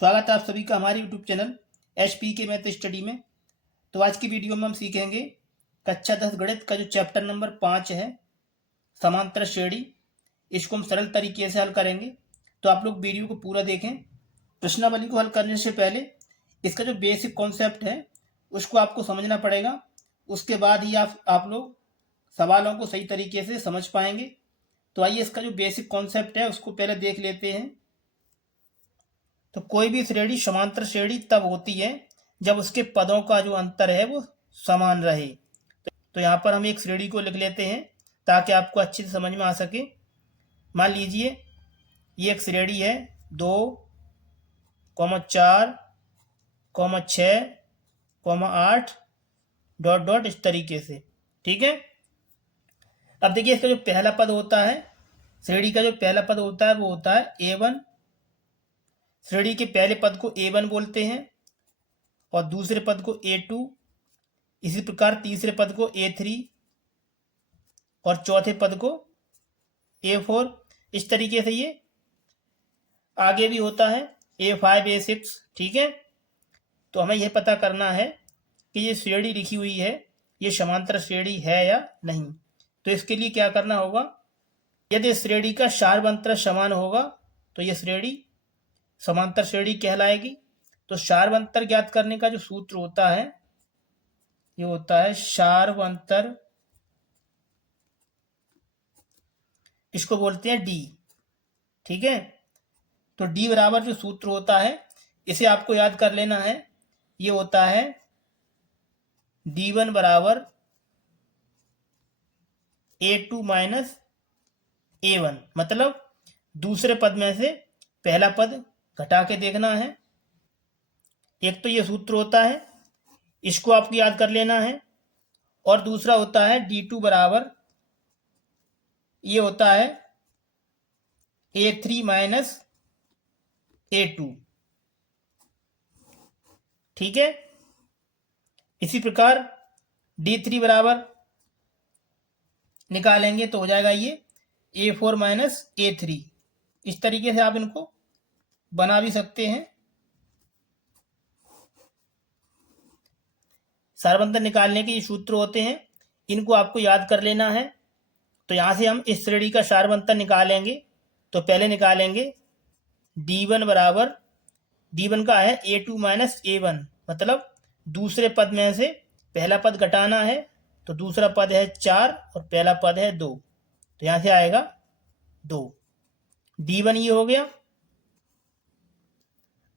स्वागत है आप सभी का हमारे यूट्यूब चैनल HP के मैथ स्टडी में। तो आज की वीडियो में हम सीखेंगे कक्षा 10 गणित का जो चैप्टर नंबर 5 है, समांतर श्रेणी। इसको हम सरल तरीके से हल करेंगे, तो आप लोग वीडियो को पूरा देखें। प्रश्नावली को हल करने से पहले इसका जो बेसिक कॉन्सेप्ट है उसको आपको समझना पड़ेगा। उसके बाद ही आप लोग सवालों को सही तरीके से समझ पाएंगे। तो आइए इसका जो बेसिक कॉन्सेप्ट है उसको पहले देख लेते हैं। तो कोई भी श्रेणी समांतर श्रेणी तब होती है जब उसके पदों का जो अंतर है वो समान रहे। तो यहाँ पर हम एक श्रेणी को लिख लेते हैं ताकि आपको अच्छी से समझ में आ सके। मान लीजिए ये एक श्रेणी है 2, 4, 6, 8 ... इस तरीके से। ठीक है। अब देखिए इसका जो पहला पद होता है, श्रेणी का जो पहला पद होता है वो होता है A1। श्रेणी के पहले पद को A1 बोलते हैं और दूसरे पद को A2। इसी प्रकार तीसरे पद को A3 और चौथे पद को A4। इस तरीके से ये आगे भी होता है A5, A6। ठीक है। तो हमें यह पता करना है कि ये श्रेणी लिखी हुई है ये समांतर श्रेणी है या नहीं। तो इसके लिए क्या करना होगा, यदि श्रेणी का सार्वंतर समान होगा तो यह श्रेणी समांतर श्रेणी कहलाएगी। तो सार्वंतर ज्ञात करने का जो सूत्र होता है ये होता है सार्वंतर, इसको बोलते हैं D। ठीक है। तो D बराबर जो सूत्र होता है इसे आपको याद कर लेना है। ये होता है D1 बराबर A2 माइनस A1। मतलब दूसरे पद में से पहला पद घटा के देखना है। एक तो ये सूत्र होता है, इसको आपको याद कर लेना है। और दूसरा होता है D2 बराबर, ये होता है A3 माइनस A2। ठीक है। इसी प्रकार D3 बराबर निकालेंगे तो हो जाएगा ये A4 माइनस A3। इस तरीके से आप इनको बना भी सकते हैं। सार्वंतर निकालने के ये सूत्र होते हैं, इनको आपको याद कर लेना है। तो यहाँ से हम इस श्रेणी का सार्वंतर निकालेंगे। तो पहले निकालेंगे D1 बराबर, D1 का है A2 माइनस A1। मतलब दूसरे पद में से पहला पद घटाना है। तो दूसरा पद है 4 और पहला पद है 2। तो यहाँ से आएगा 2। D1 ये हो गया।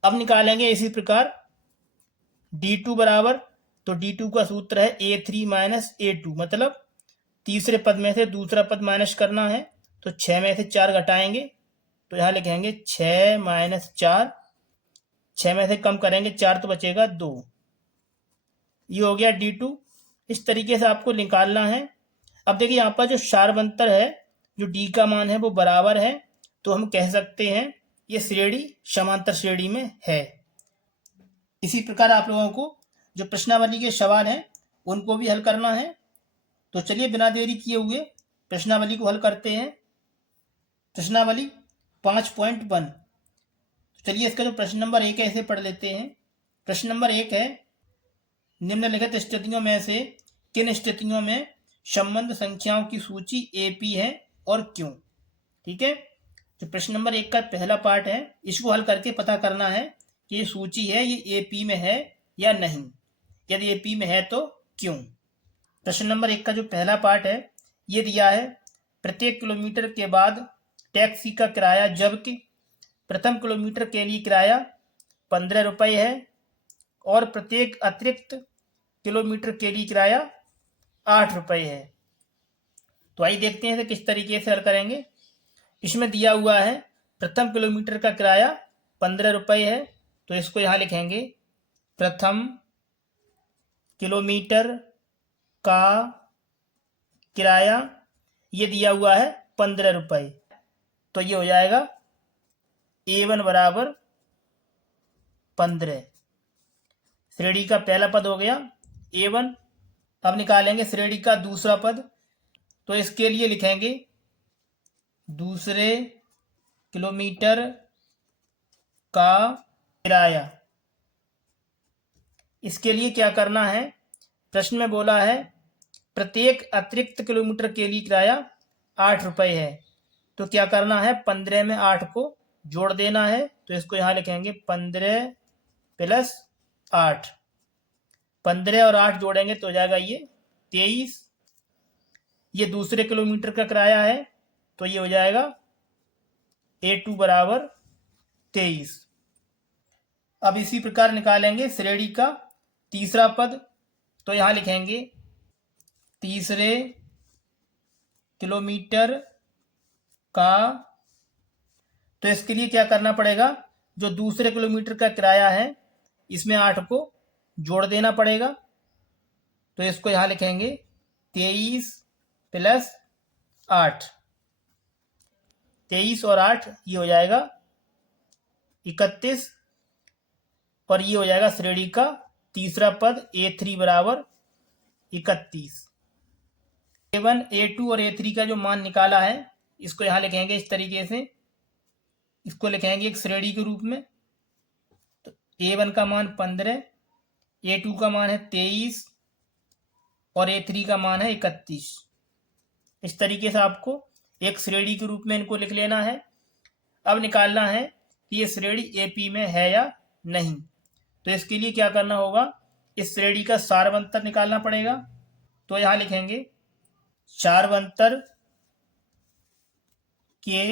अब निकालेंगे इसी प्रकार D2 बराबर, तो D2 का सूत्र है A3 माइनस A2। मतलब तीसरे पद में से दूसरा पद माइनस करना है। तो 6 में से 4 घटाएंगे तो यहाँ लिखेंगे 6 माइनस 4। 6 में से कम करेंगे 4 तो बचेगा 2। ये हो गया D2। इस तरीके से आपको निकालना है। अब देखिए यहाँ पर जो सार्वंतर है, जो D का मान है वो बराबर है, तो हम कह सकते हैं ये श्रेणी समांतर श्रेणी में है। इसी प्रकार आप लोगों को जो प्रश्नावली के सवाल हैं उनको भी हल करना है। तो चलिए बिना देरी किए हुए प्रश्नावली को हल करते हैं। प्रश्नावली 5.1। तो चलिए इसका जो प्रश्न नंबर 1 है इसे पढ़ लेते हैं। प्रश्न नंबर 1 है, निम्नलिखित स्थितियों में से किन स्थितियों में संबंध संख्याओं की सूची AP है और क्यों। ठीक है। जो प्रश्न नंबर 1 का पहला पार्ट है इसको हल करके पता करना है कि ये सूची है ये AP में है या नहीं। यदि AP में है तो क्यों। प्रश्न नंबर 1 का जो पहला पार्ट है ये दिया है, प्रत्येक किलोमीटर के बाद टैक्सी का किराया जबकि प्रथम किलोमीटर के लिए किराया 15 रुपये है और प्रत्येक अतिरिक्त किलोमीटर के लिए किराया 8 रुपये है। तो आइए देखते हैं किस तरीके से हल करेंगे। इसमें दिया हुआ है प्रथम किलोमीटर का किराया 15 रुपये है, तो इसको यहाँ लिखेंगे प्रथम किलोमीटर का किराया ये दिया हुआ है 15 रुपये। तो ये हो जाएगा A1 बराबर 15। श्रेणी का पहला पद हो गया A1। अब निकालेंगे श्रेणी का दूसरा पद। तो इसके लिए लिखेंगे दूसरे किलोमीटर का किराया। इसके लिए क्या करना है, प्रश्न में बोला है प्रत्येक अतिरिक्त किलोमीटर के लिए किराया 8 रुपये है। तो क्या करना है, 15 में 8 को जोड़ देना है। तो इसको यहाँ लिखेंगे 15 + 8। 15 और 8 जोड़ेंगे तो हो जाएगा ये 23। ये दूसरे किलोमीटर का किराया है, तो ये हो जाएगा A2 बराबर 23। अब इसी प्रकार निकालेंगे श्रेणी का तीसरा पद। तो यहाँ लिखेंगे तीसरे किलोमीटर का। तो इसके लिए क्या करना पड़ेगा, जो दूसरे किलोमीटर का किराया है इसमें 8 को जोड़ देना पड़ेगा। तो इसको यहाँ लिखेंगे 23 + 8। 23 और 8 ये हो जाएगा 31। और ये हो जाएगा श्रेणी का तीसरा पद A3 बराबर 31। A1, A2 और A3 का जो मान निकाला है इसको यहाँ लिखेंगे इस तरीके से। इसको लिखेंगे एक श्रेणी के रूप में। तो A1 का मान 15, A2 का मान है 23 और A3 का मान है 31। इस तरीके से आपको एक श्रेणी के रूप में इनको लिख लेना है। अब निकालना है कि ये श्रेणी AP में है या नहीं। तो इसके लिए क्या करना होगा, इस श्रेणी का सारवंतर निकालना पड़ेगा। तो यहाँ लिखेंगे सारवंतर के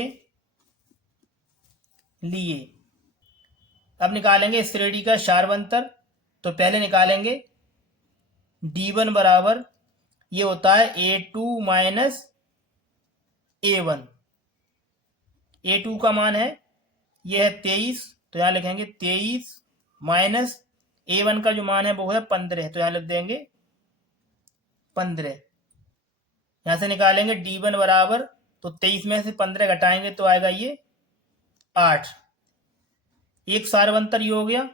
लिए। अब निकालेंगे इस श्रेणी का सारवंतर। तो पहले निकालेंगे D1 बराबर ये होता है A2 - A1। A2 का मान है ये है 23। तो यहाँ लिखेंगे 23 माइनस A1 का जो मान है वो है 15। तो यहाँ लिख देंगे 15। यहाँ से निकालेंगे D1 बराबर, तो 23 में से 15 घटाएंगे तो आएगा ये 8। एक सारवंतर ये हो गया।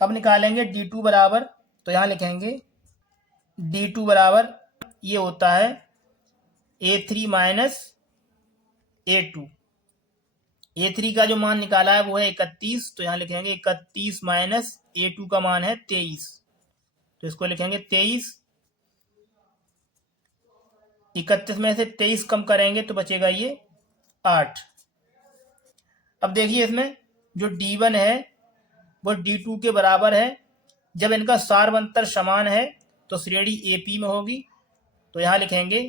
अब निकालेंगे D2 बराबर। तो यहाँ लिखेंगे D2 बराबर ये होता है A3 - A2। A3 का जो मान निकाला है वो है 31। तो यहाँ लिखेंगे 31 माइनस A2 का मान है 23। तो इसको लिखेंगे 23। 31 में से 23 कम करेंगे तो बचेगा ये 8। अब देखिए इसमें जो D1 है वो D2 के बराबर है। जब इनका सारवंतर समान है तो श्रेणी AP में होगी। तो यहाँ लिखेंगे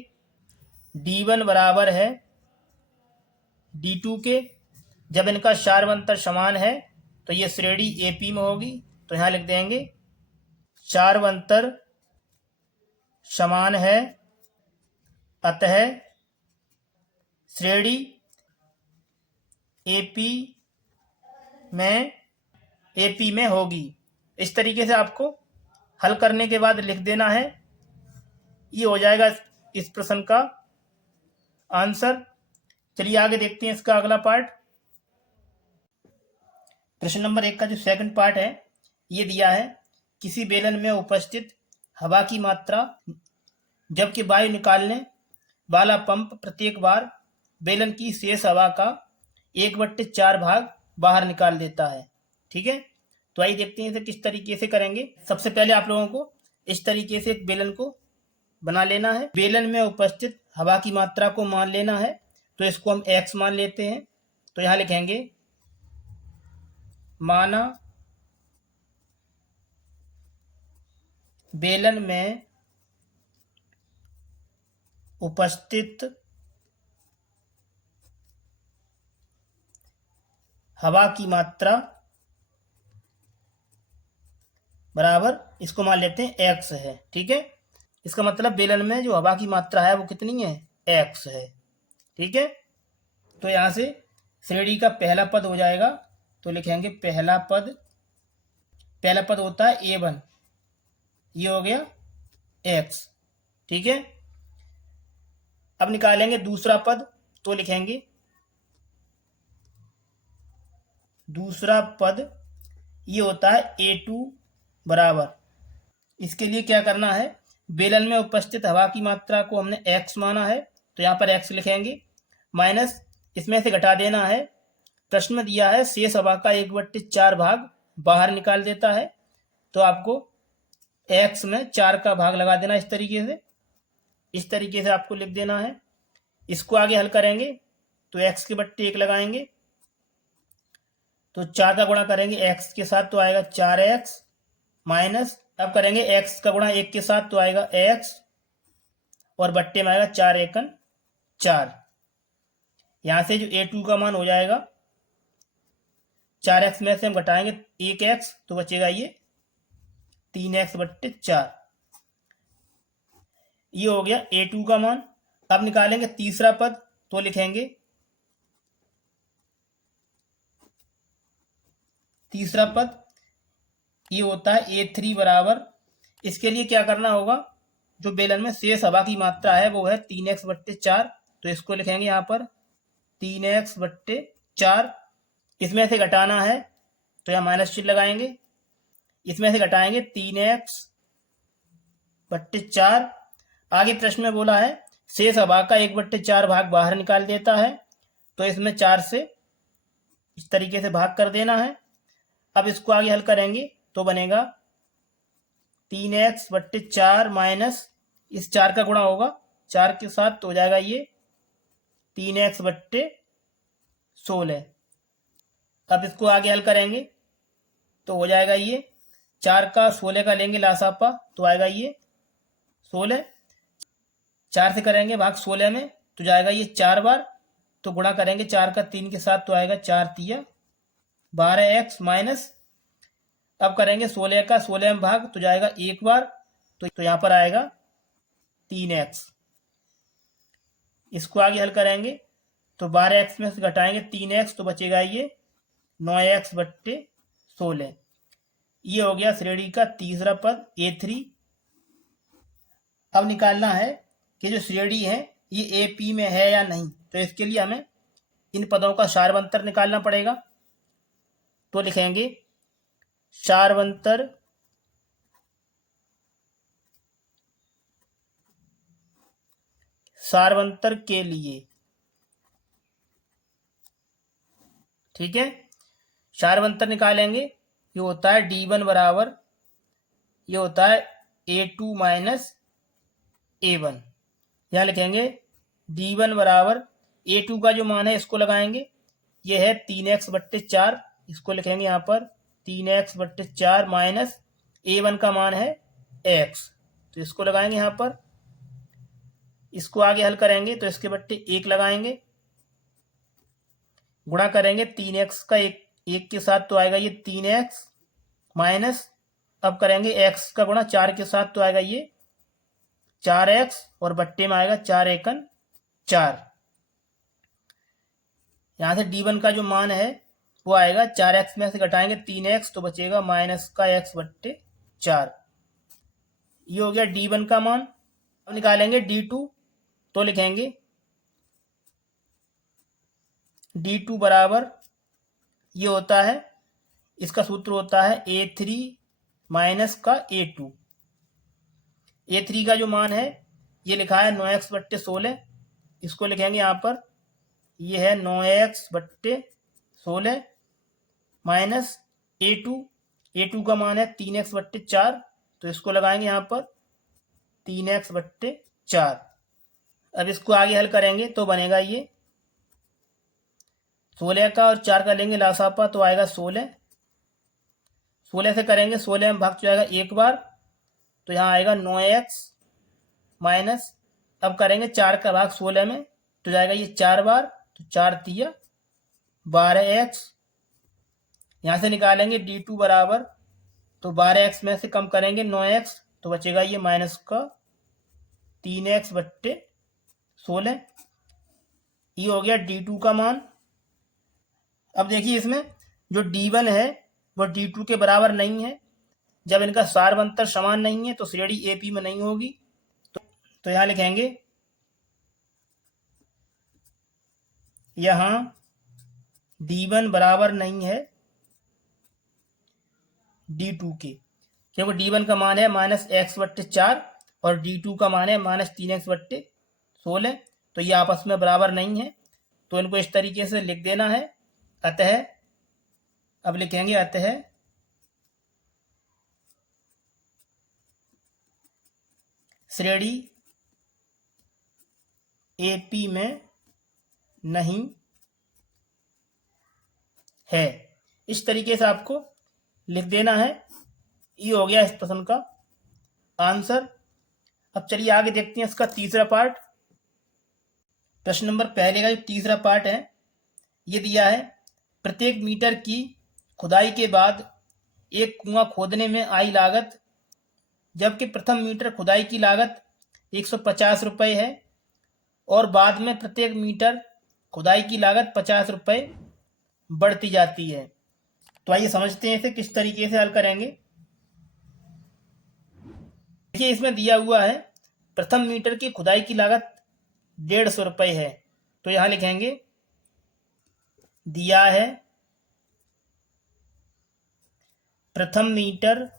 D1 बराबर है D2 के। जब इनका सारवंतर समान है तो ये श्रेणी AP में होगी। तो यहाँ लिख देंगे सारवंतर समान है, अतः श्रेणी AP में होगी। इस तरीके से आपको हल करने के बाद लिख देना है। ये हो जाएगा इस प्रश्न का आंसर। चलिए आगे देखते हैं इसका अगला पार्ट। प्रश्न नंबर 1 का जो सेकंड पार्ट है ये दिया है, किसी बेलन में उपस्थित हवा की मात्रा जबकि वायु निकालने वाला पंप प्रत्येक बार बेलन की शेष हवा का 1/4 भाग बाहर निकाल देता है। ठीक है, तो आइए देखते हैं इसे किस तरीके से करेंगे। सबसे पहले आप लोगों को इस तरीके से एक बेलन को बना लेना है। बेलन में उपस्थित हवा की मात्रा को मान लेना है। तो इसको हम x मान लेते हैं। तो यहाँ लिखेंगे माना बेलन में उपस्थित हवा की मात्रा बराबर, इसको मान लेते हैं x है। ठीक है, इसका मतलब बेलन में जो हवा की मात्रा है वो कितनी है, x है। ठीक है, तो यहाँ से श्रेणी का पहला पद हो जाएगा। तो लिखेंगे पहला पद होता है A1, ये हो गया x। ठीक है, अब निकालेंगे दूसरा पद। तो लिखेंगे दूसरा पद ये होता है A2 बराबर। इसके लिए क्या करना है, बेलन में उपस्थित हवा की मात्रा को हमने x माना है। तो यहाँ पर x लिखेंगे, माइनस इसमें से घटा देना है। प्रश्न में दिया है शेष हवा का 1/4 भाग बाहर निकाल देता है। तो आपको x में 4 का भाग लगा देना इस तरीके से, आपको लिख देना है। इसको आगे हल करेंगे तो x के बट्टे 1 लगाएंगे, तो 4 का गुणा करेंगे x के साथ तो आएगा 4x माइनस, अब करेंगे x का गुणा 1 के साथ तो आएगा x और बट्टे में आएगा 4 एकन 4। यहां से जो a2 का मान हो जाएगा 4x में से हम घटाएंगे 1x तो बचेगा ये 3x बट्टे 4। ये हो गया a2 का मान। अब निकालेंगे तीसरा पद, तो लिखेंगे तीसरा पद ये होता है a3 बराबर, इसके लिए क्या करना होगा, जो बेलन में शेष हवा की मात्रा है वो है 3x बट्टे 4, तो इसको लिखेंगे यहाँ पर 3x बट्टे 4। इसमें से घटाना है तो यहाँ माइनस चिन्ह लगाएंगे, इसमें से घटाएंगे 3x बट्टे 4। आगे प्रश्न में बोला है शेष हवा का 1/4 भाग बाहर निकाल देता है, तो इसमें 4 से इस तरीके से भाग कर देना है। अब इसको आगे हल करेंगे तो बनेगा 3x बट्टे 4 माइनस इस 4 का गुणा होगा 4 के साथ तो हो जाएगा ये 3x बट्टे 16। अब इसको आगे हल करेंगे तो हो जाएगा ये 4 का 16 का लेंगे लासापा तो आएगा ये 16, 4 से करेंगे भाग 16 में तो जाएगा ये 4 बार, तो गुणा करेंगे 4 का 3 के साथ तो आएगा 4 तिया 12x माइनस, अब करेंगे 16 का 16 में भाग तो जाएगा 1 बार, तो यहाँ पर आएगा 3x। इसको आगे हल करेंगे तो 12x में से घटाएंगे 3x तो बचेगा ये 9x बट्टे 16। ये हो गया श्रेणी का तीसरा पद a3। अब निकालना है कि जो श्रेणी है ये AP में है या नहीं, तो इसके लिए हमें इन पदों का सारवंतर निकालना पड़ेगा। तो लिखेंगे सारवंतर के लिए, ठीक है, सारवंतर निकालेंगे। ये होता है D1 बराबर, ये होता है A2 माइनस A1। यहाँ लिखेंगे D1 बराबर A2 का जो मान है इसको लगाएंगे, ये है 3x बट्टे 4, इसको लिखेंगे यहाँ पर 3x बट्टे 4 माइनस A1 का मान है x, तो इसको लगाएंगे यहाँ पर। इसको आगे हल करेंगे तो इसके बट्टे 1 लगाएंगे, गुणा करेंगे 3x का 1 के साथ तो आएगा ये 3x माइनस, अब करेंगे x का गुणा 4 के साथ तो आएगा ये 4x और बट्टे में आएगा 4 एकन 4। यहाँ से D1 का जो मान है वो आएगा 4x में से घटाएंगे 3x तो बचेगा माइनस का x बट्टे 4। ये हो गया D1 का मान। अब निकालेंगे D2, तो लिखेंगे D2 बराबर ये होता है, इसका सूत्र होता है A3 माइनस का A2। A3 का जो मान है ये लिखा है 9x बट्टे 16, इसको लिखेंगे यहाँ पर, ये है 9x बट्टे 16 माइनस A2 का मान है 3x बट्टे 4, तो इसको लगाएंगे यहाँ पर 3x बट्टे 4। अब इसको आगे हल करेंगे तो बनेगा ये 16 का और 4 का लेंगे लासापा तो आएगा 16, 16 से करेंगे 16 में भाग तो जाएगा 1 बार, तो यहाँ आएगा 9x माइनस, अब करेंगे 4 का भाग 16 में तो जाएगा ये 4 बार, तो 4 तिया 12x। यहाँ से निकालेंगे D2 बराबर, तो 12x में से कम करेंगे 9x तो बचेगा ये माइनस का 3x बट्टे 16। ये हो गया D2 का मान। अब देखिए इसमें जो D1 है वो D2 के बराबर नहीं है, जब इनका सारवंतर समान नहीं है तो श्रेणी AP में नहीं होगी। तो यहाँ लिखेंगे यहाँ D1 बराबर नहीं है D2 के, क्योंकि D1 का मान है माइनस x बट्टे 4 और D2 का मान है माइनस 3x बट्टे 16, तो ये आपस में बराबर नहीं है, तो इनको इस तरीके से लिख देना है। अतः अब लिखेंगे अतः श्रेणी एपी में नहीं है। इस तरीके से आपको लिख देना है। ये हो गया इस प्रश्न का आंसर। अब चलिए आगे देखते हैं इसका तीसरा पार्ट। प्रश्न नंबर पहले का जो तीसरा पार्ट है ये दिया है, प्रत्येक मीटर की खुदाई के बाद एक कुआं खोदने में आई लागत, जबकि प्रथम मीटर खुदाई की लागत 150 रुपये है और बाद में प्रत्येक मीटर खुदाई की लागत 50 रुपये बढ़ती जाती है। तो आइए समझते हैं इसे किस तरीके से हल करेंगे। देखिए इसमें दिया हुआ है प्रथम मीटर की खुदाई की लागत 150 रुपये है, तो यहां लिखेंगे दिया है प्रथम मीटर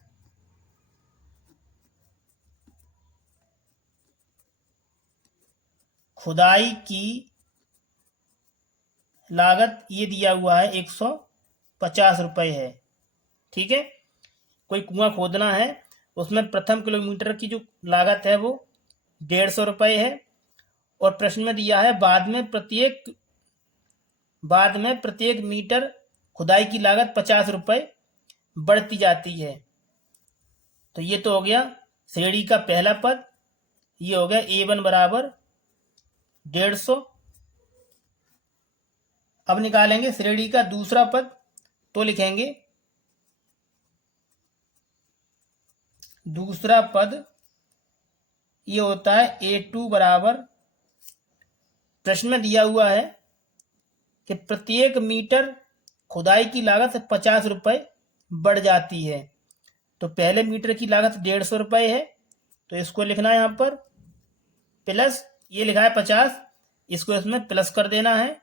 खुदाई की लागत ये दिया हुआ है 150 रुपये है। ठीक है, कोई कुआं खोदना है, उसमें प्रथम किलोमीटर की जो लागत है वो 150 रुपये है और प्रश्न में दिया है बाद में प्रत्येक मीटर खुदाई की लागत 50 रुपये बढ़ती जाती है। तो ये तो हो गया श्रेणी का पहला पद, ये हो गया A1 बराबर 150। अब निकालेंगे श्रेणी का दूसरा पद, तो लिखेंगे दूसरा पद ये होता है A2 बराबर, प्रश्न में दिया हुआ है कि प्रत्येक मीटर खुदाई की लागत 50 रुपये बढ़ जाती है। तो पहले मीटर की लागत 150 रुपये है, तो इसको लिखना है यहाँ पर प्लस, ये लिखा है 50, इसको इसमें प्लस कर देना है।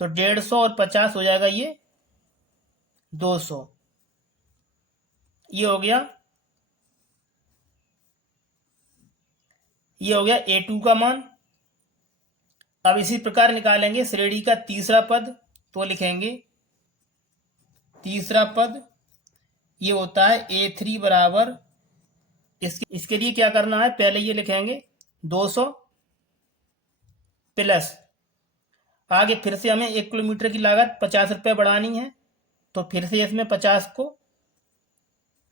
तो 150 और 50 हो जाएगा ये 200। ये हो गया A2 का मान। अब इसी प्रकार निकालेंगे श्रेणी का तीसरा पद, तो लिखेंगे तीसरा पद ये होता है A3 बराबर, इसके लिए क्या करना है, पहले ये लिखेंगे 200 प्लस, आगे फिर से हमें 1 किलोमीटर की लागत 50 रुपये बढ़ानी है, तो फिर से इसमें 50 को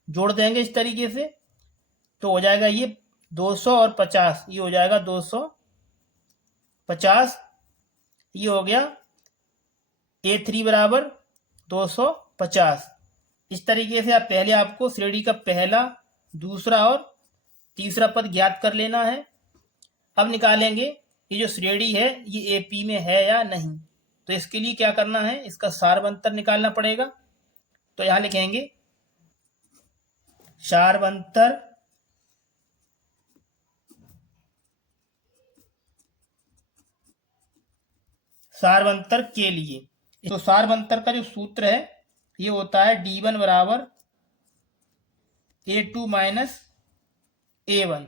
जोड़ देंगे इस तरीके से, तो हो जाएगा ये 200 और 50, ये हो जाएगा 250। ये हो गया A3 बराबर 250। इस तरीके से आप पहले आपको श्रेणी का पहला, दूसरा और तीसरा पद ज्ञात कर लेना है। अब निकालेंगे ये जो श्रेणी है ये AP में है या नहीं। तो इसके लिए क्या करना है, इसका सारवंतर निकालना पड़ेगा। तो यहां लिखेंगे सारवंतर के लिए, तो सारवंतर का जो सूत्र है ये होता है D1 बराबर A2 माइनस A1।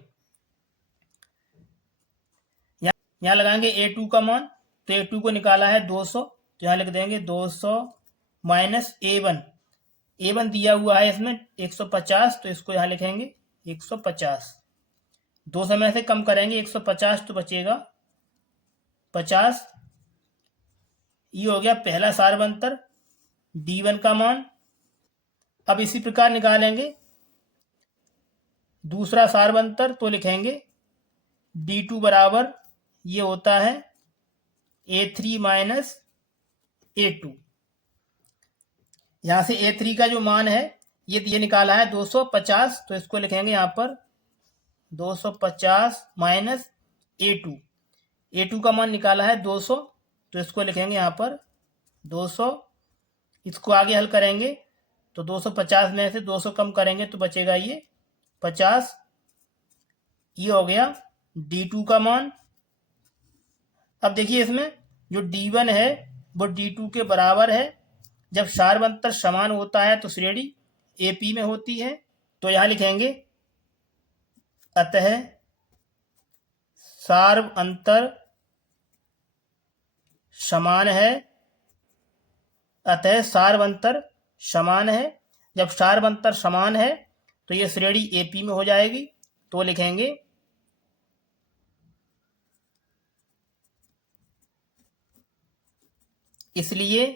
यहाँ लगाएंगे A2 का मान, तो A2 को निकाला है 200, तो यहाँ लिख देंगे 200 माइनस A1। A1 दिया हुआ है इसमें 150, तो इसको यहाँ लिखेंगे 150। 200 में से कम करेंगे 150, तो बचेगा 50। ये हो गया पहला सारवंतर D1 का मान। अब इसी प्रकार निकालेंगे दूसरा सारवंतर, तो लिखेंगे D2 बराबर ये होता है A3 माइनस A2। यहां से A3 का जो मान है ये निकाला है 250, तो इसको लिखेंगे यहाँ पर 250 माइनस A2। A2 का मान निकाला है 200, तो इसको लिखेंगे यहाँ पर 200। इसको आगे हल करेंगे तो 250 में से 200 कम करेंगे तो बचेगा ये 50। ये हो गया D2 का मान। अब देखिए इसमें जो D1 है वो D2 के बराबर है। जब सारवंतर समान होता है तो श्रेणी AP में होती है। तो यहां लिखेंगे अतः सारवंतर समान है। अतः सारवंतर समान है। जब सारवंतर समान है तो ये श्रेणी AP में हो जाएगी। तो लिखेंगे इसलिए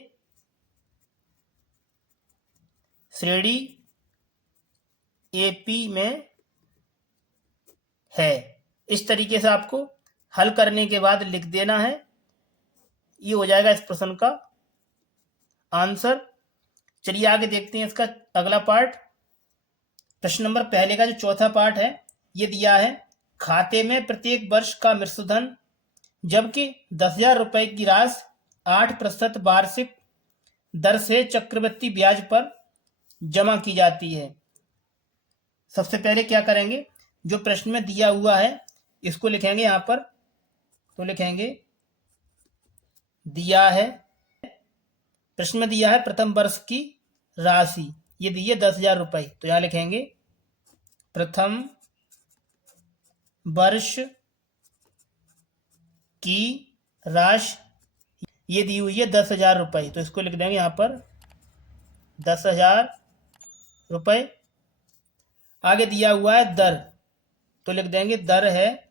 श्रेणी AP में है। इस तरीके से आपको हल करने के बाद लिख देना है। ये हो जाएगा इस प्रश्न का आंसर। चलिए आगे देखते हैं इसका अगला पार्ट। प्रश्न नंबर पहले का जो चौथा पार्ट है ये दिया है, खाते में प्रत्येक वर्ष का मृत्युधन जबकि 10,000 रुपए की राशि 8% वार्षिक दर से चक्रवृद्धि ब्याज पर जमा की जाती है। सबसे पहले क्या करेंगे, जो प्रश्न में दिया हुआ है इसको लिखेंगे यहाँ पर। तो लिखेंगे दिया है, प्रश्न में दिया है प्रथम वर्ष की राशि, ये दी है 10,000 रुपए। तो यहाँ लिखेंगे प्रथम वर्ष की राशि, ये दी हुई है 10,000 रुपए। तो इसको लिख देंगे यहाँ पर 10,000 रुपए। आगे दिया हुआ है दर, तो लिख देंगे दर है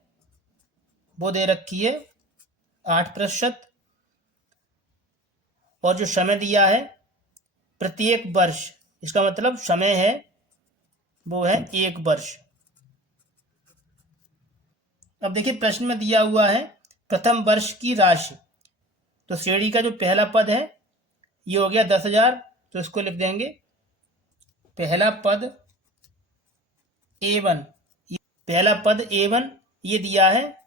वो दे रखी है 8%। और जो समय दिया है प्रत्येक वर्ष, इसका मतलब समय है वो है 1 वर्ष। अब देखिए प्रश्न में दिया हुआ है प्रथम वर्ष की राशि, तो श्रेणी का जो पहला पद है ये हो गया 10,000। तो इसको लिख देंगे पहला पद A1, पहला पद A1 ये दिया है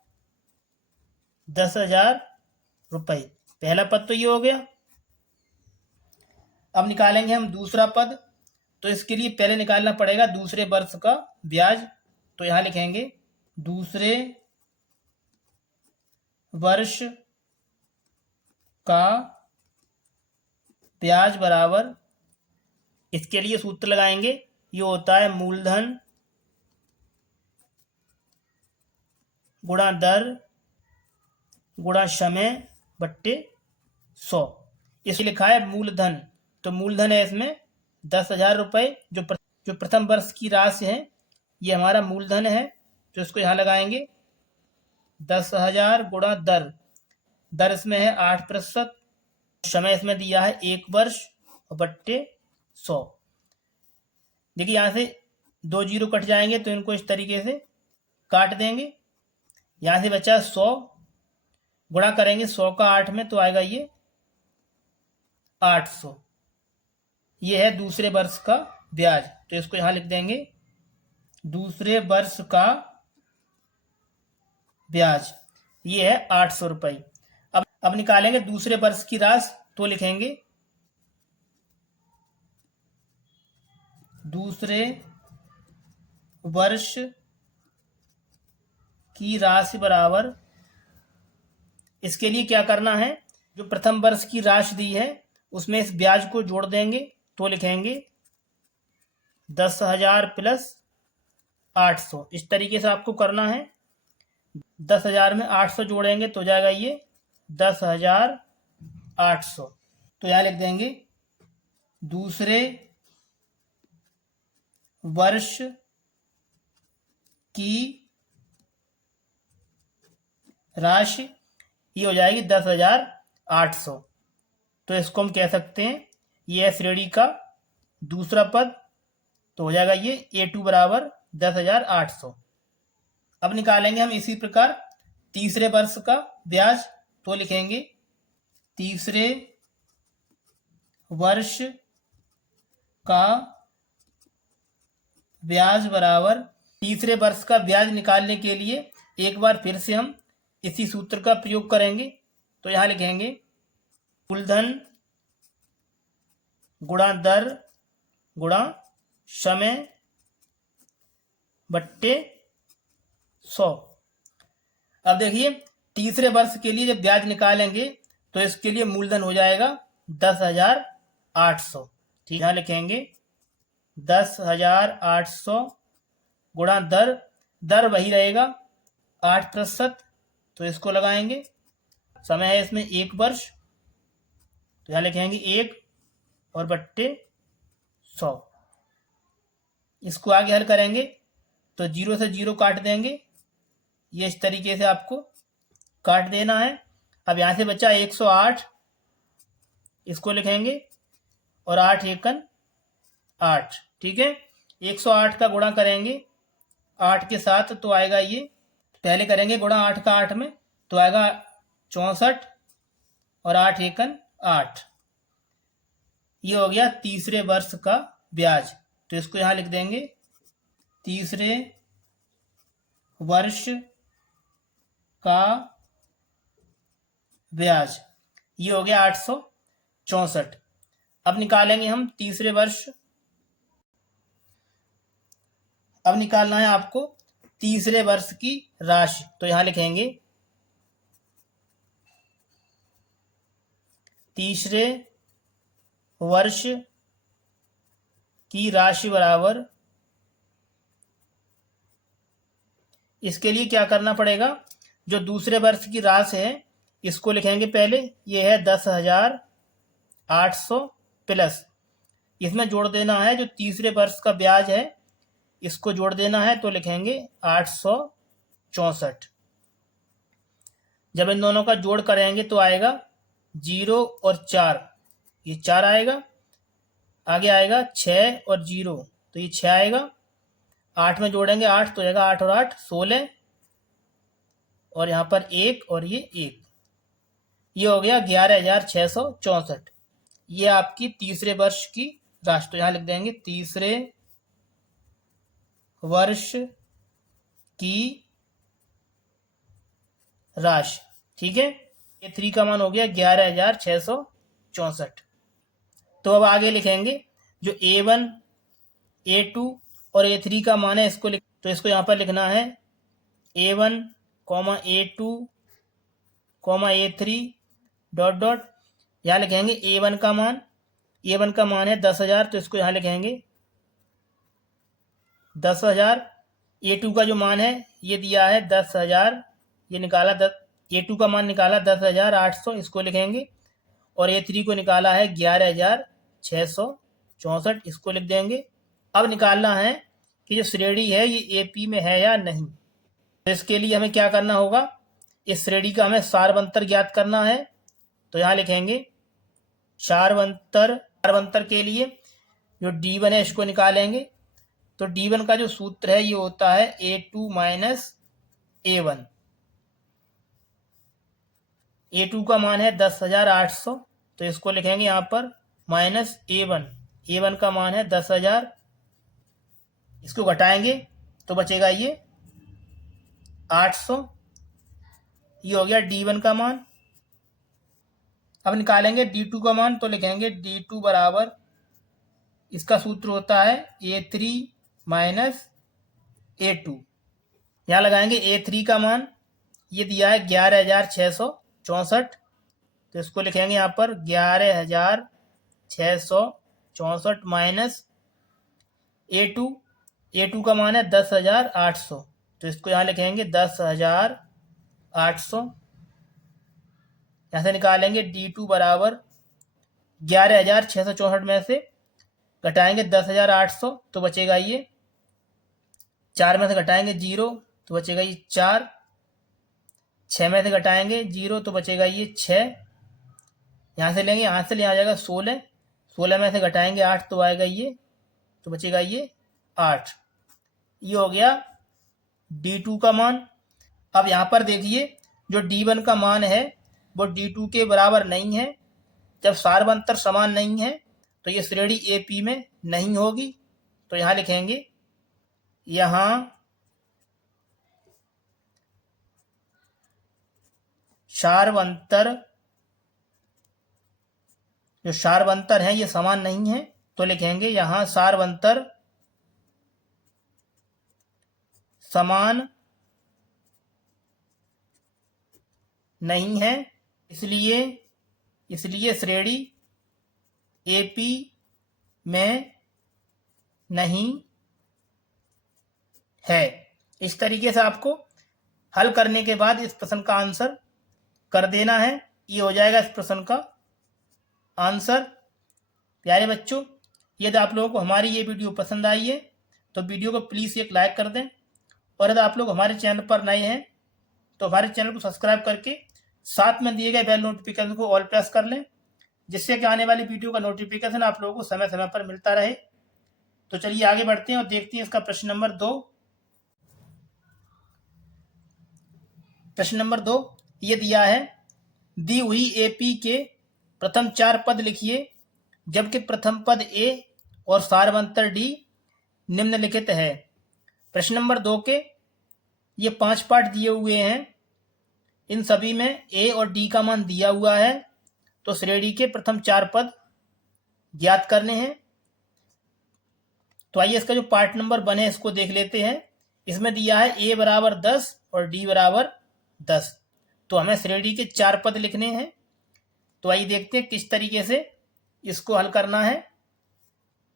10,000 रुपए। पहला पद तो ये हो गया। अब निकालेंगे हम दूसरा पद, तो इसके लिए पहले निकालना पड़ेगा दूसरे वर्ष का ब्याज। तो यहां लिखेंगे दूसरे वर्ष का ब्याज बराबर, इसके लिए सूत्र लगाएंगे, ये होता है मूलधन गुणा दर गुणा समय बट्टे 100। इसलिए लिखा है मूलधन, तो मूलधन है इसमें 10,000 रुपए। जो प्रथम वर्ष की राशि है ये हमारा मूलधन है, तो इसको यहाँ लगाएंगे 10,000 गुणा दर, दर इसमें है 8%, समय इसमें दिया है 1 वर्ष और बट्टे 100। देखिए यहाँ से 2 जीरो कट जाएंगे तो इनको इस तरीके से काट देंगे। यहाँ से बचा 100, गुणा करेंगे 100 का 8 में तो आएगा ये 800। ये है दूसरे वर्ष का ब्याज, तो इसको यहाँ लिख देंगे दूसरे वर्ष का ब्याज, ये है 800 रुपये। अब निकालेंगे दूसरे वर्ष की राशि, तो लिखेंगे दूसरे वर्ष की राशि बराबर, इसके लिए क्या करना है, जो प्रथम वर्ष की राशि दी है उसमें इस ब्याज को जोड़ देंगे। तो लिखेंगे 10,000 प्लस 800, इस तरीके से आपको करना है। 10,000 में 800 जोड़ेंगे तो हो जाएगा ये 10,800। तो यहाँ लिख देंगे दूसरे वर्ष की राशि, ये हो जाएगी 10,800। तो इसको हम कह सकते हैं ये है श्रेणी का दूसरा पद, तो हो जाएगा ये A2 बराबर 10,800। अब निकालेंगे हम इसी प्रकार तीसरे वर्ष का ब्याज, तो लिखेंगे तीसरे वर्ष का ब्याज बराबर, तीसरे वर्ष का ब्याज निकालने के लिए एक बार फिर से हम इसी सूत्र का प्रयोग करेंगे। तो यहाँ लिखेंगे मूलधन गुणा दर गुणा समय बट्टे 100। अब देखिए तीसरे वर्ष के लिए जब ब्याज निकालेंगे तो इसके लिए मूलधन हो जाएगा 10,800। ठीक, यहाँ लिखेंगे 10,800 गुणा दर, दर वही रहेगा 8%, तो इसको लगाएंगे। समय है इसमें 1 वर्ष, तो यहाँ लिखेंगे 1 और बट्टे 100। इसको आगे हल करेंगे तो 0 से 0 काट देंगे, ये इस तरीके से आपको काट देना है। अब यहाँ से बचा 108, इसको लिखेंगे और 8 एकन 8। ठीक है, 108 का गुणा करेंगे 8 के साथ तो आएगा ये, पहले करेंगे गुणा 8 का 8 में तो आएगा 64 और 8 एकन 8। ये हो गया तीसरे वर्ष का ब्याज। तो इसको यहां लिख देंगे तीसरे वर्ष का ब्याज। ये हो गया 864। अब निकालेंगे हम तीसरे वर्ष, अब निकालना है आपको तीसरे वर्ष की राशि। तो यहां लिखेंगे तीसरे वर्ष की राशि बराबर, इसके लिए क्या करना पड़ेगा, जो दूसरे वर्ष की राशि है इसको लिखेंगे पहले, ये है 10,800 प्लस, इसमें जोड़ देना है जो तीसरे वर्ष का ब्याज है इसको जोड़ देना है, तो लिखेंगे 864। जब इन दोनों का जोड़ करेंगे तो आएगा 0 और 4, ये 4 आएगा, आगे आएगा 6 और 0 तो ये 6 आएगा, 8 में जोड़ेंगे 8 तो आएगा 8 और 8 16, और यहाँ पर 1 और ये 1, ये हो गया 11,664। ये आपकी तीसरे वर्ष की राशि। तो यहाँ लिख देंगे तीसरे वर्ष की राशि। ठीक है, ये 3 का मान हो गया 11,664। तो अब आगे लिखेंगे जो A1 A2 और A3 का मान है इसको तो इसको यहाँ पर लिखना है A1, A2, A3 dot dot, यहाँ लिखेंगे A1 का मान, A1 का मान है 10,000 तो इसको यहाँ लिखेंगे 10,000। A2 का जो मान है ये दिया है 10,000, ये निकाला A2 का मान निकाला 10,800, इसको लिखेंगे, और A3 को निकाला है 11,664, इसको लिख देंगे। अब निकालना है कि जो श्रेणी है ये AP में है या नहीं। तो इसके लिए हमें क्या करना होगा, इस श्रेणी का हमें सारवंतर ज्ञात करना है। तो यहाँ लिखेंगे सारवंतर के लिए जो D1 है इसको निकालेंगे। तो D1 का जो सूत्र है ये होता है A2 माइनस A1। A2 का मान है 10,800 तो इसको लिखेंगे यहाँ पर माइनस A1, A1 का मान है 10,000, इसको घटाएंगे तो बचेगा ये 800, ये हो गया D1 का मान। अब निकालेंगे D2 का मान, तो लिखेंगे D2 बराबर, इसका सूत्र होता है A3 माइनस A2। यहाँ लगाएंगे A3 का मान, ये दिया है 11,664 तो इसको लिखेंगे यहाँ पर 11,664 माइनस A2 का मान है 10,800 तो इसको यहाँ लिखेंगे 10,800। यहाँ से निकालेंगे D2 बराबर 11,664 में से घटाएंगे 10,800 तो बचेगा ये 4 में से घटाएंगे 0 तो बचेगा ये 4, 6 में से घटाएंगे 0 तो बचेगा ये 6, यहाँ से लेंगे, यहाँ से ले आ जाएगा 16, 16 में से घटाएंगे 8 तो आएगा ये, तो बचेगा ये 8। ये हो गया D2 का मान। अब यहाँ पर देखिए जो D1 का मान है वो D2 के बराबर नहीं है। जब सारवंतर समान नहीं है तो ये श्रेणी AP में नहीं होगी। तो यहाँ लिखेंगे, यहाँ सारवंतर, जो सारवंतर है ये समान नहीं है, तो लिखेंगे यहाँ सारवंतर समान नहीं है, इसलिए श्रेणी AP में नहीं है। इस तरीके से आपको हल करने के बाद इस प्रश्न का आंसर कर देना है। ये हो जाएगा इस प्रश्न का आंसर। प्यारे बच्चों, यदि आप लोगों को हमारी ये वीडियो पसंद आई है तो वीडियो को प्लीज़ एक लाइक कर दें, और यदि आप लोग हमारे चैनल पर नए हैं तो हमारे चैनल को सब्सक्राइब करके साथ में दिए गए बेल नोटिफिकेशन को ऑल प्रेस कर लें, जिससे कि आने वाली वीडियो का नोटिफिकेशन आप लोगों को समय समय पर मिलता रहे। तो चलिए आगे बढ़ते हैं और देखते हैं इसका प्रश्न नंबर 2। प्रश्न नंबर 2 ये दिया है, दी हुई एपी के प्रथम 4 पद लिखिए जबकि प्रथम पद ए और सारवंतर डी निम्नलिखित है। प्रश्न नंबर 2 के ये 5 पार्ट दिए हुए हैं, इन सभी में ए और डी का मान दिया हुआ है, तो श्रेणी के प्रथम 4 पद ज्ञात करने हैं। तो आइए इसका जो पार्ट नंबर 1 है इसको देख लेते हैं। इसमें दिया है ए बराबर 10 और डी बराबर 10, तो हमें श्रेणी के 4 पद लिखने हैं। तो आइए देखते हैं किस तरीके से इसको हल करना है।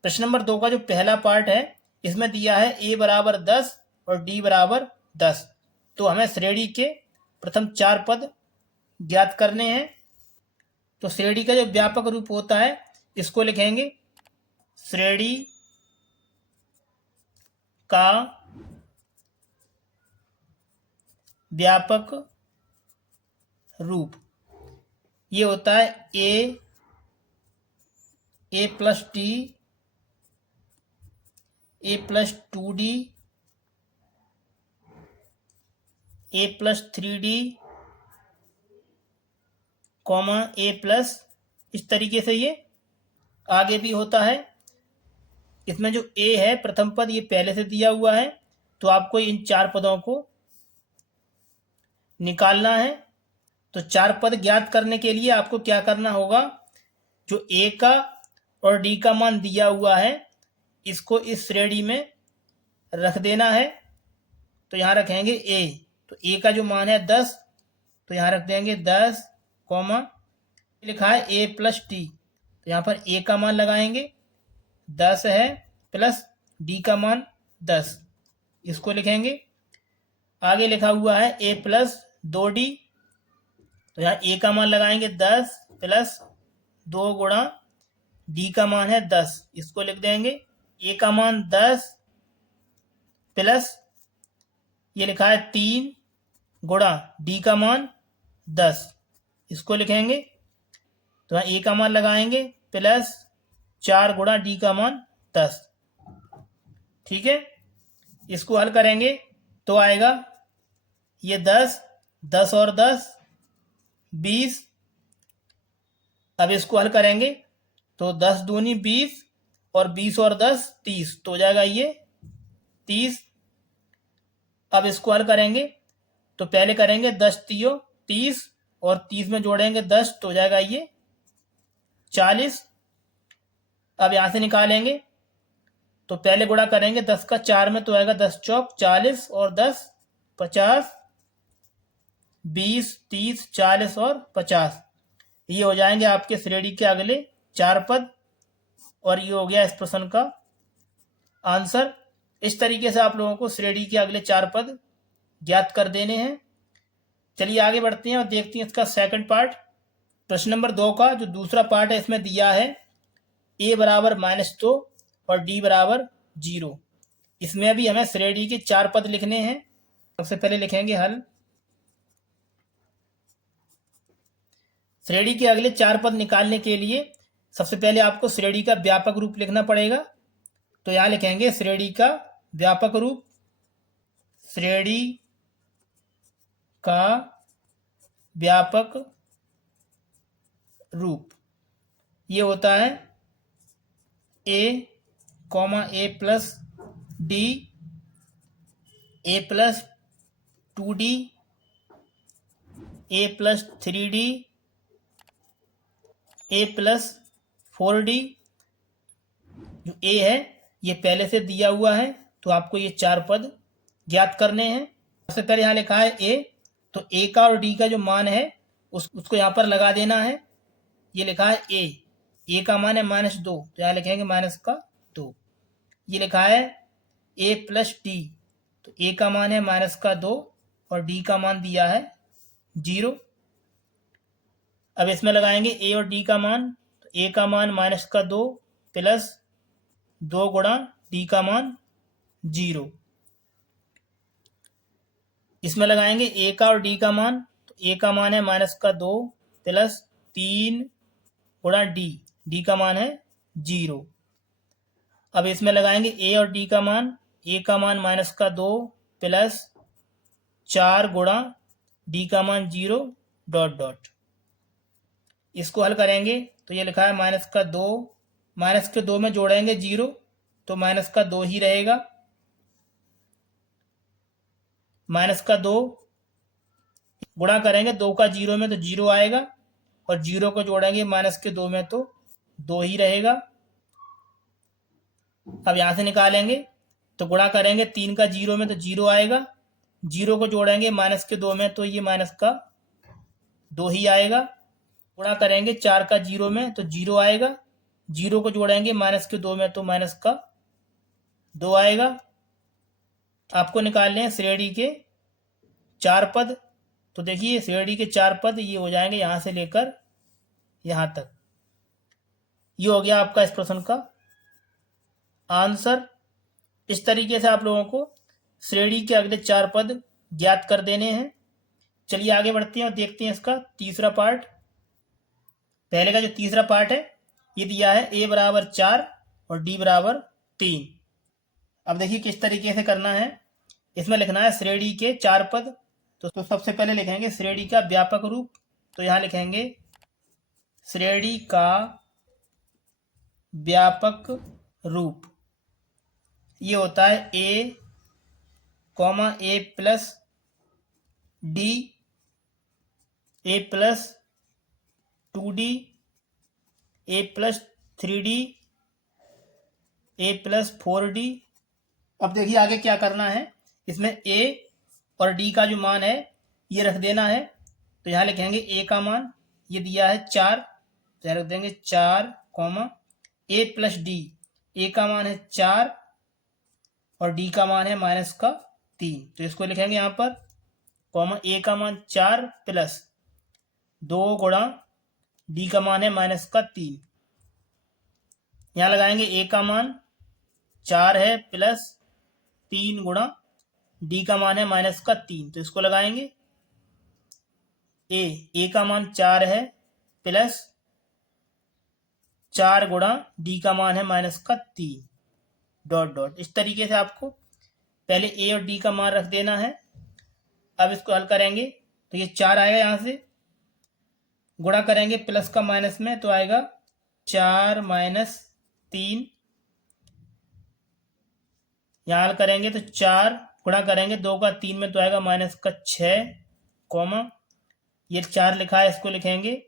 प्रश्न नंबर 2 का जो पहला पार्ट है इसमें दिया है ए बराबर 10 और डी बराबर 10, तो हमें श्रेणी के प्रथम 4 पद ज्ञात करने हैं। तो श्रेणी का जो व्यापक रूप होता है इसको लिखेंगे श्रेणी का व्यापक रूप, ये होता है ए प्लस टी, ए प्लस 2d, ए प्लस 3d, कॉमा ए प्लस, इस तरीके से ये आगे भी होता है। इसमें जो ए है प्रथम पद ये पहले से दिया हुआ है, तो आपको इन 4 पदों को निकालना है। तो 4 पद ज्ञात करने के लिए आपको क्या करना होगा, जो ए का और डी का मान दिया हुआ है इसको इस श्रेणी में रख देना है। तो यहाँ रखेंगे ए, तो ए का जो मान है 10, तो यहाँ रख देंगे 10, कॉमा लिखा है ए प्लस टी, तो यहाँ पर ए का मान लगाएंगे 10 है, प्लस डी का मान 10, इसको लिखेंगे। आगे लिखा हुआ है ए प्लस 2d, तो यहाँ ए का मान लगाएंगे 10 प्लस 2 गुणा डी का मान है 10, इसको लिख देंगे। ए का मान 10 प्लस ये लिखा है 3 गुणा डी का मान 10, इसको लिखेंगे। तो यहाँ ए का मान लगाएंगे प्लस 4 गुणा डी का मान 10, ठीक है। इसको हल करेंगे तो आएगा ये 10, 10 और 10 20। अब इसको हल करेंगे तो 10 दूनी 20 और 20 और 10 30, तो हो जाएगा ये 30। अब इसको हल करेंगे तो पहले करेंगे 10 तियो 30 और 30 में जोड़ेंगे 10, तो हो जाएगा ये 40। अब यहाँ से निकालेंगे तो पहले गुणा करेंगे 10 का 4 में, तो आएगा 10 चौक 40 और 10 50, 20 30 40 और 50, ये हो जाएंगे आपके श्रेणी के अगले 4 पद, और ये हो गया इस प्रश्न का आंसर। इस तरीके से आप लोगों को श्रेणी के अगले 4 पद ज्ञात कर देने हैं। चलिए आगे बढ़ते हैं और देखते हैं इसका सेकंड पार्ट। प्रश्न नंबर 2 का जो दूसरा पार्ट है इसमें दिया है ए बराबर -2 और डी बराबर 0। इसमें भी हमें श्रेणी के 4 पद लिखने हैं। सबसे पहले लिखेंगे हल। श्रेणी के अगले 4 पद निकालने के लिए सबसे पहले आपको श्रेणी का व्यापक रूप लिखना पड़ेगा। तो यहाँ लिखेंगे श्रेणी का व्यापक रूप, श्रेणी का व्यापक रूप ये होता है ए कॉमा ए प्लस डी, ए प्लस 2d, ए प्लस 3d, ए प्लस 4d। जो ए है ये पहले से दिया हुआ है, तो आपको ये 4 पद ज्ञात करने हैं। सबसे पहले यहाँ लिखा है ए, तो ए का और डी का जो मान है उसको यहाँ पर लगा देना है। ये लिखा है ए का मान है -2, तो यहाँ लिखेंगे -2। ये लिखा है ए प्लस डी, तो ए का मान है -2 और डी का मान दिया है 0। अब इसमें लगाएंगे ए और डी का मान, तो ए का मान -2 प्लस 2 गुणा डी का मान 0। इसमें लगाएंगे ए का और डी का मान, तो ए का मान है -2 प्लस 3 गुणा डी, डी का मान है 0। अब इसमें लगाएंगे ए और डी का मान, ए का मान -2 प्लस 4 गुणा डी का मान 0 डॉट डॉट। इसको हल करेंगे तो ये लिखा है -2, -2 में जोड़ेंगे 0 तो -2 ही रहेगा, -2 गुणा करेंगे 2 का 0 में तो 0 आएगा, और 0 को जोड़ेंगे -2 में तो 2 ही रहेगा। अब यहाँ से निकालेंगे तो गुणा करेंगे 3 का 0 में तो 0 आएगा, 0 को जोड़ेंगे -2 में तो ये -2 ही आएगा। गुणा करेंगे 4 का 0 में तो 0 आएगा, 0 को जोड़ेंगे -2 में तो -2 आएगा। आपको निकालने हैं श्रेणी के 4 पद। तो देखिए श्रेणी के 4 पद ये हो जाएंगे यहाँ से लेकर यहाँ तक। ये हो गया आपका इस प्रश्न का आंसर। इस तरीके से आप लोगों को श्रेणी के अगले 4 पद ज्ञात कर देने हैं। चलिए आगे बढ़ते हैं और देखते हैं इसका तीसरा पार्ट। पहले का जो तीसरा पार्ट है ये दिया है a बराबर 4 और d बराबर 3। अब देखिए किस तरीके से करना है। इसमें लिखना है श्रेणी के 4 पद। तो सबसे पहले लिखेंगे श्रेणी का व्यापक रूप। तो यहाँ लिखेंगे श्रेणी का व्यापक रूप, ये होता है a, a plus D, a plus 2d, a plus 3d, a plus 4d। अब देखिए आगे क्या करना है। इसमें a और d का जो मान है ये रख देना है। तो यहाँ लिखेंगे a का मान ये दिया है 4, तो यहाँ रख देंगे 4, a प्लस d, a का मान है 4 और d का मान है -3। तो इसको लिखेंगे यहाँ पर a का मान 4 प्लस 2 गुणा d का मान है -3। यहाँ लगाएंगे a का मान 4 है प्लस 3 गुणा d का मान है -3। तो इसको लगाएंगे a का मान 4 है प्लस 4 गुणा d का मान है -3 डॉट डॉट। इस तरीके से आपको पहले a और d का मान रख देना है। अब इसको हल करेंगे तो ये 4 आएगा, यहाँ से गुणा करेंगे प्लस का माइनस में तो आएगा 4 - 3। यहाँ हल करेंगे तो 4 गुणा करेंगे 2 का 3 में तो आएगा -6, ये 4 लिखा है इसको लिखेंगे।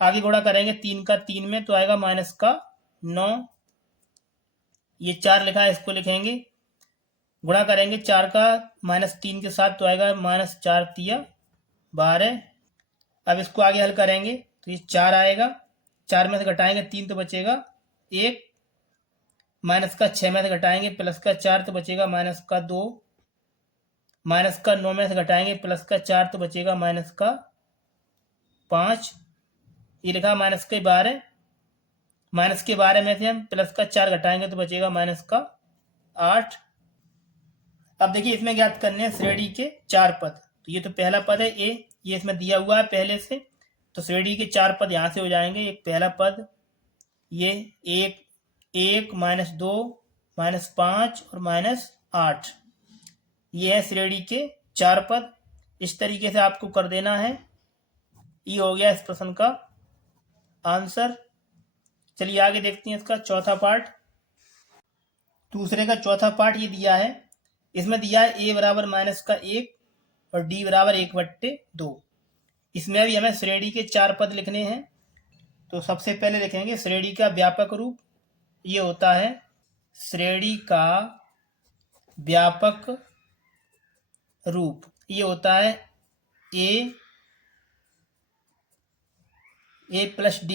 आगे गुणा करेंगे 3 का 3 में तो आएगा -9, ये 4 लिखा है इसको लिखेंगे। गुणा करेंगे 4 का -3 के साथ तो आएगा -4 तिया 12। अब इसको आगे हल करेंगे तो ये 4 आएगा, 4 में से घटाएंगे 3 तो बचेगा 1, -6 में से घटाएंगे +4 तो बचेगा -2, -9 में से घटाएंगे +4 तो बचेगा -5। ये लिखा -12, -12 में से हम +4 घटाएंगे तो बचेगा -8। अब देखिए इसमें ज्ञात करने हैं श्रेणी के 4 पद। तो ये तो पहला पद है a, ये इसमें दिया हुआ है पहले से। तो श्रेणी के 4 पद यहाँ से हो जाएंगे। एक पहला पद ये 1, -2, -5 और -8, ये है श्रेणी के 4 पद। इस तरीके से आपको कर देना है। ये हो गया इस प्रश्न का आंसर। चलिए आगे देखते हैं इसका चौथा पार्ट। दूसरे का चौथा पार्ट ये दिया है। इसमें दिया है a बराबर -1 और d बराबर 1/2। इसमें भी हमें श्रेणी के 4 पद लिखने हैं। तो सबसे पहले लिखेंगे श्रेणी का व्यापक रूप। ये होता है श्रेणी का व्यापक रूप, ये होता है a plus d,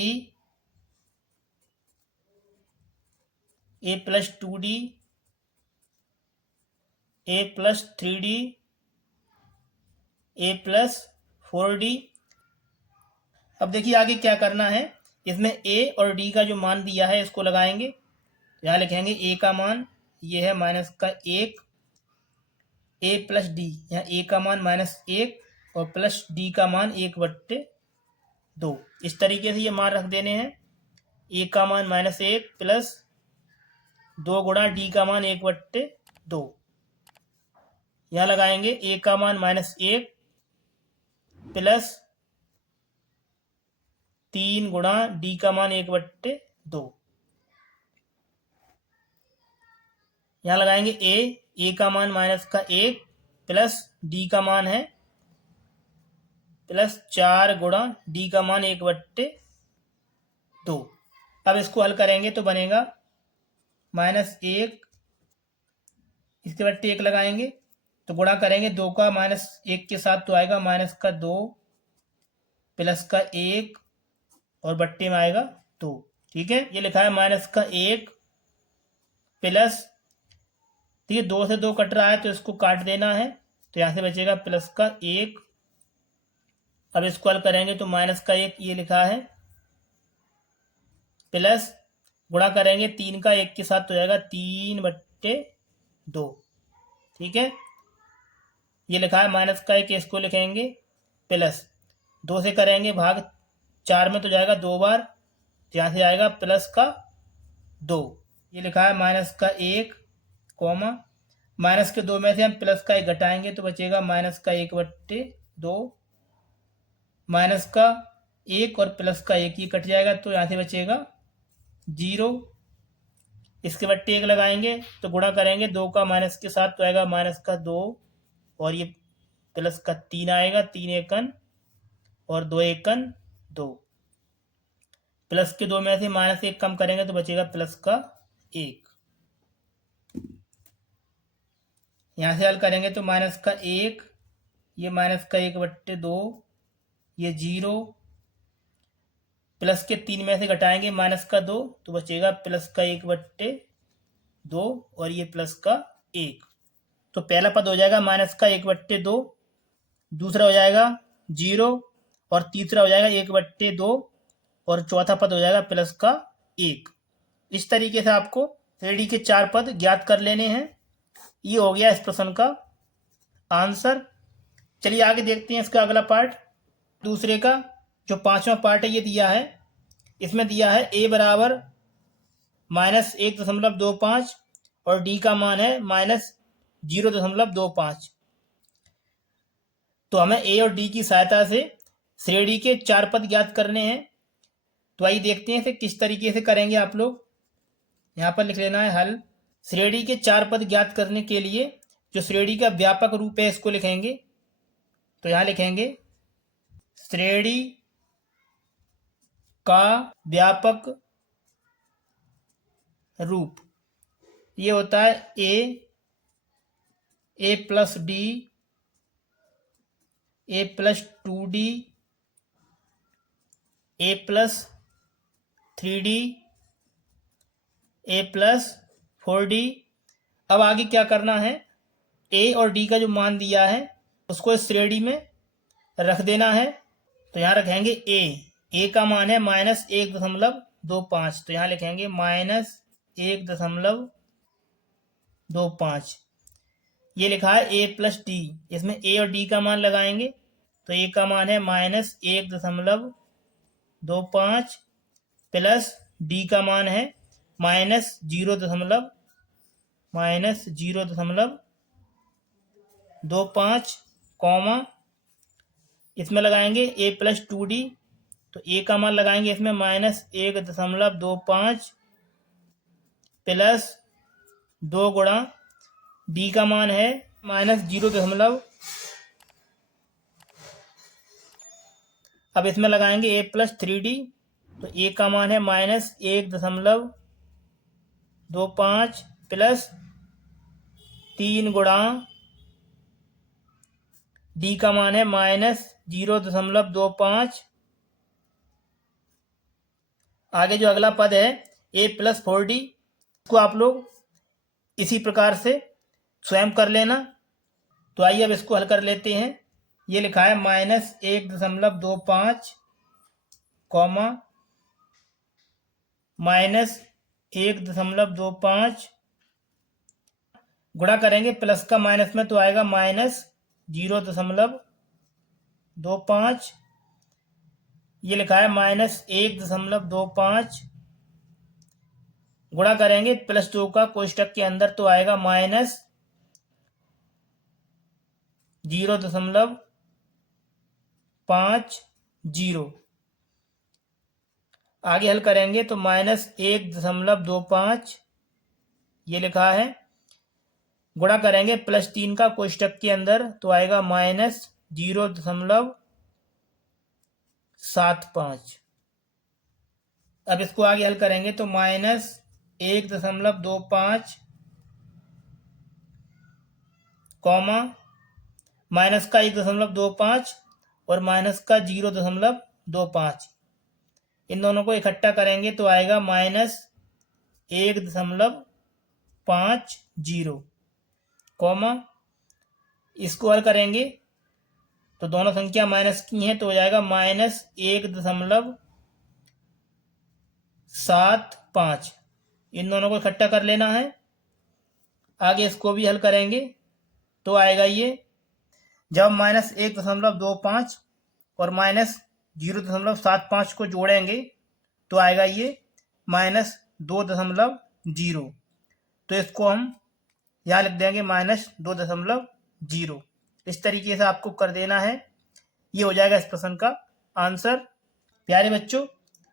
a plus 2d, a plus 3d, a plus 4d। अब देखिए आगे क्या करना है। इसमें a और d का जो मान दिया है इसको लगाएंगे। यहाँ लिखेंगे a का मान ये है -1, a प्लस d, यहाँ a का मान -1 और प्लस d का मान 1/2। 2। इस तरीके से ये मान रख देने हैं। ए का मान -1 प्लस 2 गुणा डी का मान 1/2। यहाँ लगाएंगे ए का मान -1 प्लस 3 गुणा डी का मान 1/2। यहाँ लगाएंगे ए का मान -1 प्लस डी का मान है +4 गुणा डी का मान 1/2। अब इसको हल करेंगे तो बनेगा -1 इसके बट्टे 1 लगाएंगे तो गुणा करेंगे 2 का -1 के साथ तो आएगा -2 +1 और बट्टे में आएगा 2। ठीक है, ये लिखा है -1 प्लस, ठीक है, 2 से 2 कट रहा है तो इसको काट देना है, तो यहाँ से बचेगा +1। अब इसको हल करेंगे तो -1 ये लिखा है प्लस गुणा करेंगे 3 का 1 के साथ तो जाएगा 3/2। ठीक है, ये लिखा है -1 इसको लिखेंगे प्लस 2 से करेंगे भाग 4 में तो जाएगा 2 बार, तो यहाँ से आएगा +2। ये लिखा है -1 कॉमा -2 में से हम +1 घटाएंगे तो बचेगा -1/2। -1 और +1 ये कट जाएगा तो यहाँ से बचेगा 0। इसके बट्टे 1 लगाएंगे तो गुणा करेंगे 2 का माइनस के साथ तो आएगा -2 और ये +3 आएगा, 3 एकन और 2 एकन 2। प्लस के 2 में से -1 कम करेंगे तो बचेगा +1। यहाँ से हल करेंगे तो -1 ये -1/2 ये 0 प्लस के 3 में से घटाएंगे -2 तो बचेगा +1/2 और ये +1। तो पहला पद हो जाएगा -1/2, दूसरा हो जाएगा 0 और तीसरा हो जाएगा 1/2 और चौथा पद हो जाएगा +1। इस तरीके से आपको श्रेणी के 4 पद ज्ञात कर लेने हैं। ये हो गया इस प्रश्न का आंसर। चलिए आगे देखते हैं इसका अगला पार्ट। दूसरे का जो 5वां पार्ट है ये दिया है, इसमें दिया है a बराबर -1.25 और d का मान है -0.25। तो हमें a और d की सहायता से श्रेणी के 4 पद ज्ञात करने हैं। तो आइए देखते हैं इसे किस तरीके से करेंगे। आप लोग यहाँ पर लिख लेना है हल। श्रेणी के 4 पद ज्ञात करने के लिए जो श्रेणी का व्यापक रूप है इसको लिखेंगे। तो यहाँ लिखेंगे श्रेणी का व्यापक रूप ये होता है a plus d, a plus 2d, a plus 3d, a plus 4d। अब आगे क्या करना है, a और d का जो मान दिया है उसको इस श्रेणी में रख देना है। तो यहाँ रखेंगे a का मान है -1.25, तो यहाँ लिखेंगे -1.25। ये लिखा है a प्लस d, इसमें a और d का मान लगाएंगे तो a का मान है -1.25 प्लस d का मान है -0.25 कॉमा इसमें लगाएंगे a प्लस 2d, तो a का मान लगाएंगे इसमें -1.25 प्लस 2 गुणा d का मान है -0. अब इसमें लगाएंगे a प्लस 3d, तो a का मान है -1.25 प्लस 3 गुणा d का मान है -0.25। आगे जो अगला पद है a प्लस 4d, इसको आप लोग इसी प्रकार से स्वयं कर लेना। तो आइए अब इसको हल कर लेते हैं। ये लिखा है -1.25 कॉमा -1.25 गुणा करेंगे प्लस का माइनस में तो आएगा -0.25। ये लिखा है -1.25 गुणा करेंगे +2 का कोष्टक के अंदर तो आएगा -0.50। आगे हल करेंगे तो -1.25 ये लिखा है, गुणा करेंगे +3 का कोष्टक के अंदर तो आएगा -0.75। अब इसको आगे हल करेंगे तो -1.25 कॉमा माइनस का 1.25 और माइनस का 0.25, इन दोनों को इकट्ठा करेंगे तो आएगा -1.50 कॉमा, इसको हल करेंगे तो दोनों संख्या माइनस की हैं तो हो जाएगा -1.75। इन दोनों को इकट्ठा कर लेना है। आगे इसको भी हल करेंगे तो आएगा ये, जब -1.25 और -0.75 को जोड़ेंगे तो आएगा ये -2.0। तो इसको हम यहाँ लिख देंगे -2.0। इस तरीके से आपको कर देना है। ये हो जाएगा इस प्रश्न का आंसर। प्यारे बच्चों,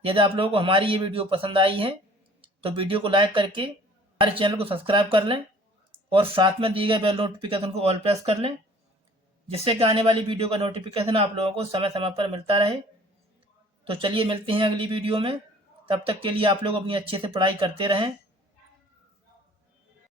यदि आप लोगों को हमारी ये वीडियो पसंद आई है तो वीडियो को लाइक करके हमारे चैनल को सब्सक्राइब कर लें और साथ में दिए गए बेल नोटिफिकेशन को ऑल प्रेस कर लें, जिससे कि आने वाली वीडियो का नोटिफिकेशन आप लोगों को समय समय पर मिलता रहे। तो चलिए मिलते हैं अगली वीडियो में। तब तक के लिए आप लोग अपनी अच्छे से पढ़ाई करते रहें।